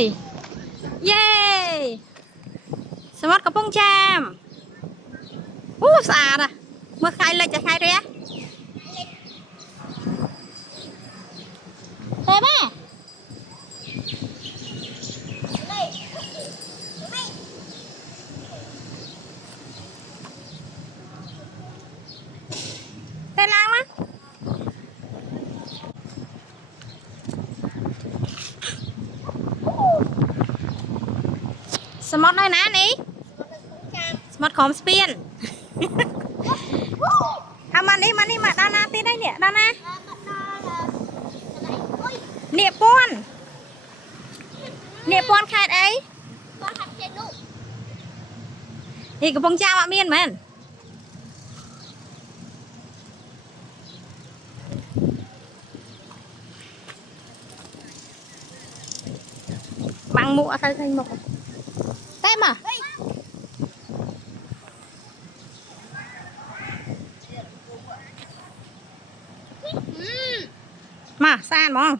ยเย้สมมติกระปุงแจมสะอาดอ่ะเมื่อใครเลยจะใครเรียเต้แม่เต้ล้างมั้ยสมมติหน่อยนะนี่สมมติของสเปียนทำมันนี่มาด้านหน้าตีได้เนี่ยด้านหน้าเนี่ยป้อนใครไอ้นี่กระพงเจ้าอะเมียนเหมือนบังมุอะไรกันหมดเต้มามาซ่านมอง